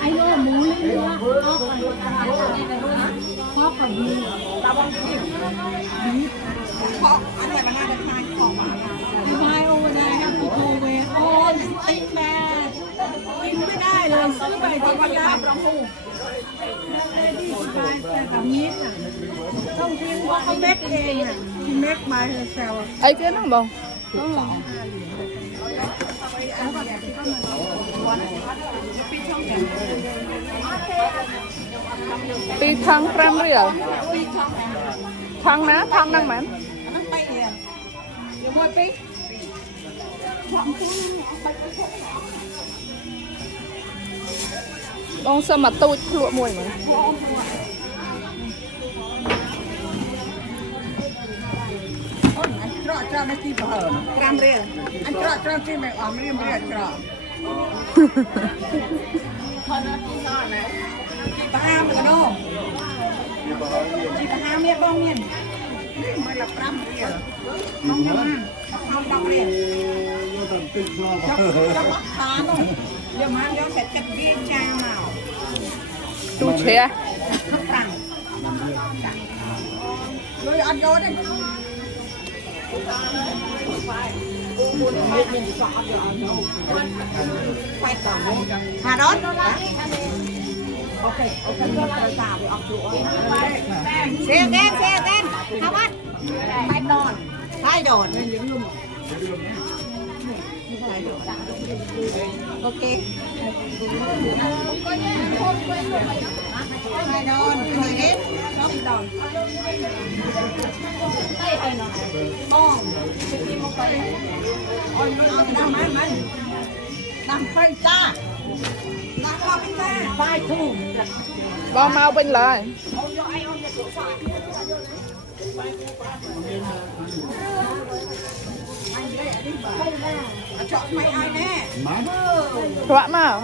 anh ơi muốn lên nữa khó còn gì khó anh này mà ngay đây mai khó mà mai over there have to go where all think bad กินไม่ได้เลยซื้อไปที่วัดลาบประหูที่ขายแต่ตอนนี้น่ะต้องทิ้งเพราะเขาเม็ดเองอ่ะเม็ดมาเซลล์ ấy cái nó bông pi thăng pram rồi thăng ná thăng năng mắn đông sao mà tôi lụa mùi mà anh trọ cho nó chi bờ gram rìa anh trọ cho chi mày ẩm riêng rìa trọ chị bà ham rồi đâu chị bà ham biết bông nhiên mới là gram rìa không đọc rìa cho bắt khá thôi giờ mang cho sẽ chặt viên cha nào tu che không tặng rồi ăn vô đi Hà đón ok xe đen không ăn hai đòn ok hai đòn người đến sáu đòn con ôi nó làm phanh ta làm phanh ta vai thu bom mau bên lại chọn mày ai nè thoại mà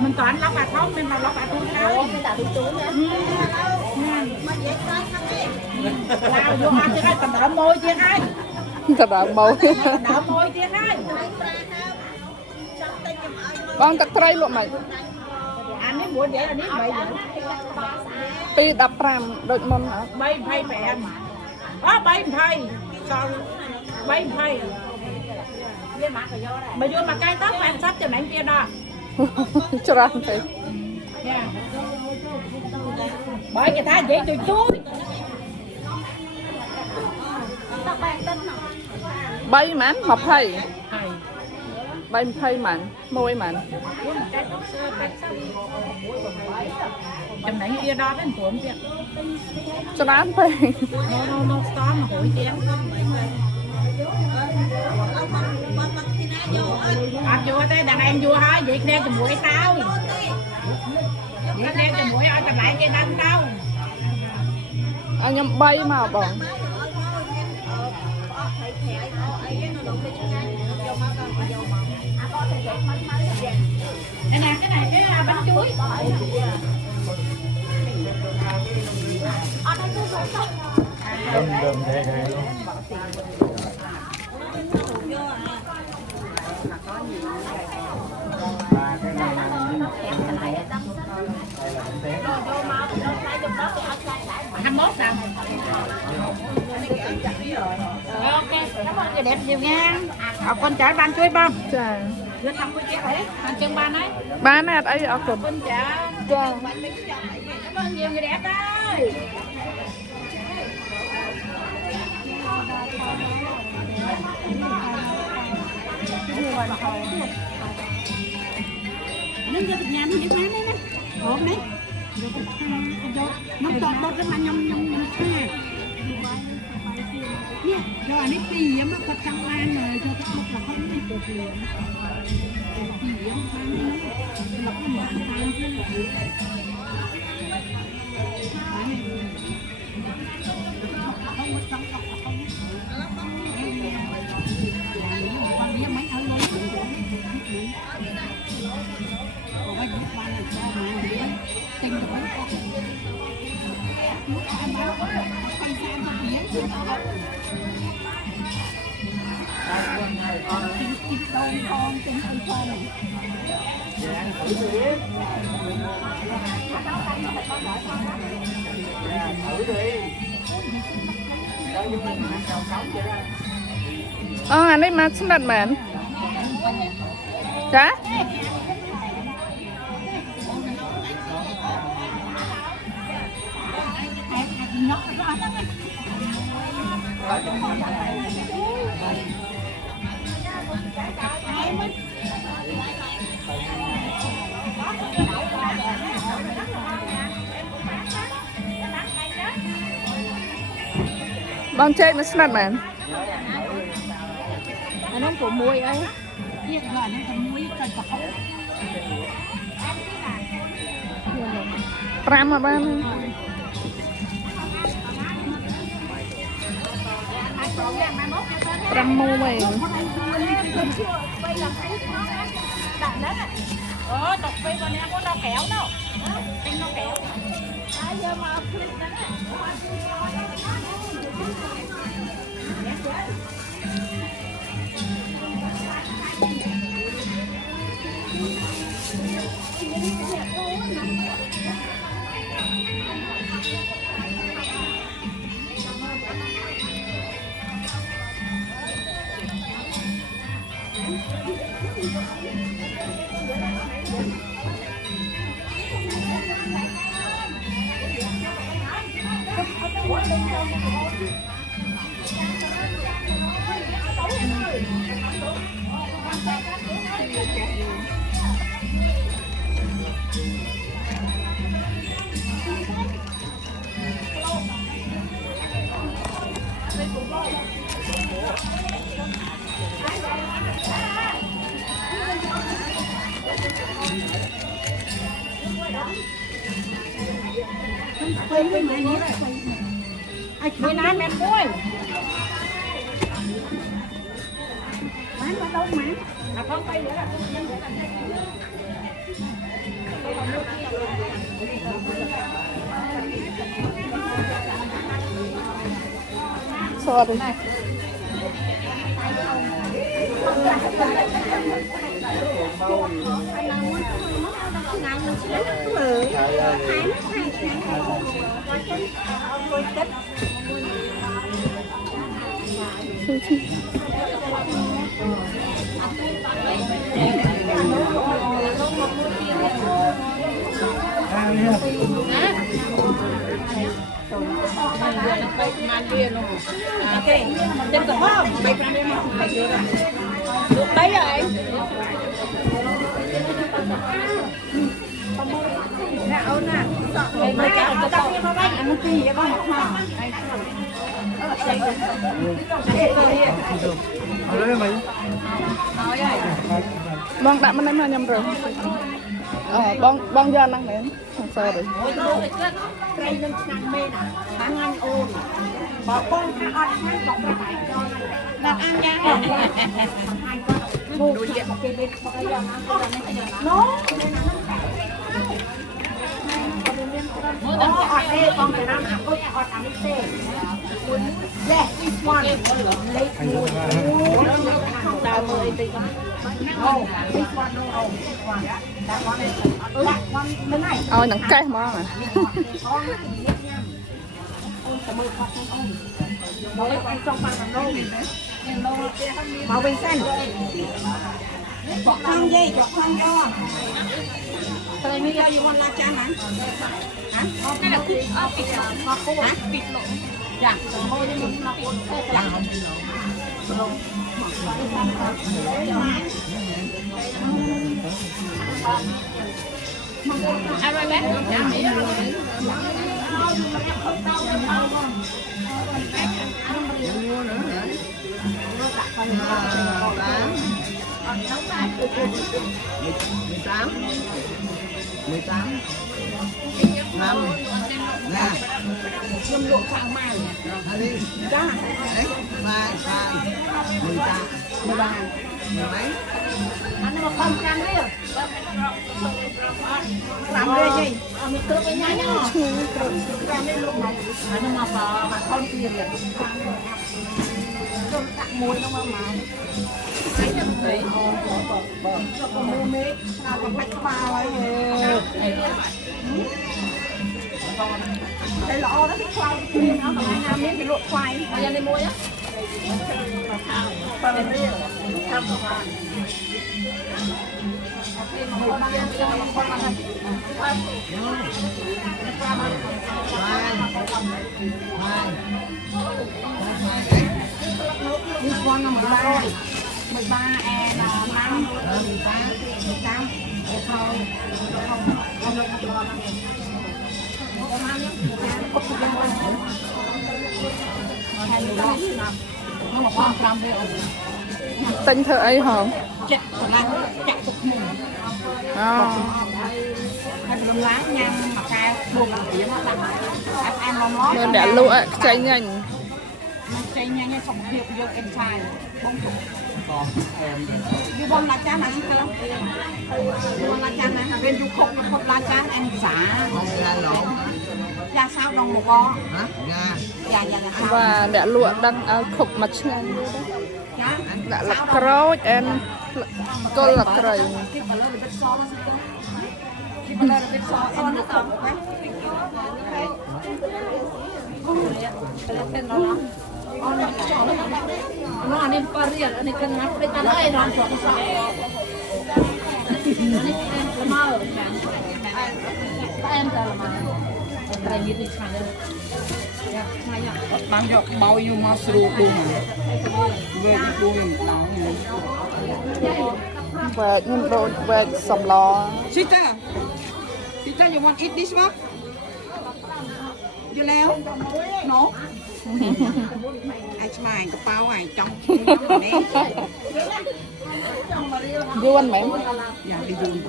mình toàn lóc bà thóc nên mà lóc bà tôi đâu cái tạ tôi chú nữa nào vô ăn chứ ai cần đỡ môi chứ ai thật là màu đỡ môi chứ ai băng tắc tray luôn mày anh ấy muốn để là nít vậy pi đập ram đôi mông hả bay phay mẹ có bay phay còn bay phay mà vô mà cay tóc bạn sắp cho mẹ kia đó cho ra thì bởi người ta vậy tụi tôi bay mắn hộp hay bay hay mắn môi mắn chồng này kia đó đến tuồng kia cho bán phải nó to mà hủi tiếng ăn vô đây đàn em vô hả vậy đen cho mũi tao vậy đen cho mũi ai còn lại cái đăng đâu anh nhầm bay mà bỏng đây nè cái này cái bánh chuối đâm thế này luôn 21 sao? Ok, cảm ơn người đẹp nhiều nha. Con trả ban chuối bông. Dạ. Đưa thăm cô chị ấy. Ban chân ban ấy. Bán nè ấy ở cột. Con trả. Dạ. Cảm ơn nhiều người đẹp đây. Nó vô Việt Nam nó để bán đấy nè. Hộp đấy. Nó tọt bột lên mà nhom xa. Nè, rồi anh ấy tì mà có trăng lan rồi cho cái là không biết được liền. Tì mà bán đấy. Là có một cái bán chứ. Anh ấy mà xin đặt mền. Dạ? Bong chơi mà xin đặt mền. Nó của muối ấy. Việc gọi nó còn muối cần có không. Ram mà bán. Ram mua mày. Đọc phê còn em có đau kéo đâu. Tinh nó kéo. Giờ mà clip đó nè. Ai nói mẹ vui. Bán ở đâu mà? À không tay nữa là Sorry. Trên cỏ không? Bay ra đây mà bay chưa rồi. Được đấy rồi. Nè ôn nè. Mấy cái nó tao như nó bay ăn gì vậy con học mà. Bong đã mình em nhầm rồi. Bong giờ năng đến. Sorry. Cây lên nằm mê nè. Bán ăn ôn. Bỏ con ăn ăn bọc ra phải cho đặt ăn nha. Đồ diện một cái bên có cái giờ nó ở đây con phải làm ăn tôi ở ăn đi yeah this one late food đào mười tỷ no this one no that one is that one cái này Nắng cay mà. màu bên xanh chọn thang dây chọn thang do tôi mới cho vô la cha này hả cái là thịt hả thịt lộn dạ dạ ăn rồi bé mười tám năm nè nhâm luộc thằng mai đi đó đấy mai 18 13 mười mấy anh mà không ăn đấy làm đây gì mình tự với nhau nhá làm đây luôn mà anh mà con tiền là con tặng muối nó mà đấy con mua mít nào còn bách bao ấy đây lọ đó cái khoai nó còn ai làm miếng thì luộc khoai bây giờ đi mua nhá đi con là 13 rồi 13 e là 5 18 thôi nó mà con làm đây Tính thơ ấy hả? chặt là chặt tục mình hay lông lá nhang mà cao buồn là gì nó làm ăn lòng nó Nên đã lụa cháy nhanh. cháy nhanh hay xong việc vô em xài bông chủ như bông lá chán này cơ bông lá chán này bên du khúc lá chán em xả ra lộn ra sao đồng một con hả ra dạ dạ là sao Và đã lụa đang khúc mặt nhanh. dạ Đã là crowd and cô là crầy. cái mà lên bên xó cái mà lên bên xó em nó tổng nó anh em parian anh kan apa kita lain orang tua saya ini em mau em kalau mau terakhir di sana ya saya bang jok mau you mau seru luôn về luôn Và nhưng đôi về sầm lò. Sister Sister you want eat this one you leo no ai mày cái bao này trong đấy Vô anh mẹ. dạ đi dùng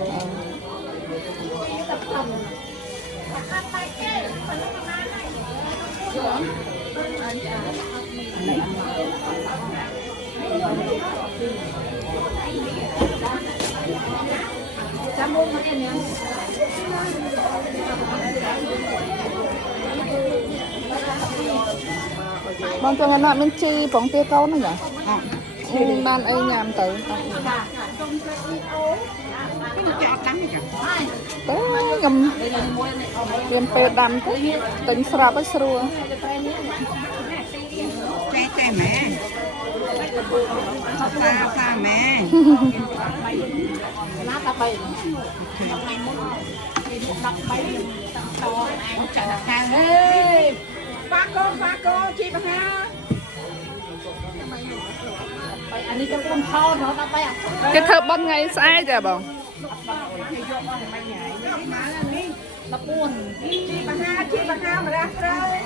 Bọn tôi ngân mình chi bóng tia câu nữa nhỉ? Ban ấy nhàm tới. cái nó chọt lắm vậy Tới ngầm viêm phê đâm tính srap ấy srua. che mẹ xa mẹ lá ta bay anh chạy đặt hàng ê pha con chị bà ha anh đi trong con thau nó ta bay Cái thợ bọn ngày sai chả bảo. nó buồn chị bà ha mà ra rồi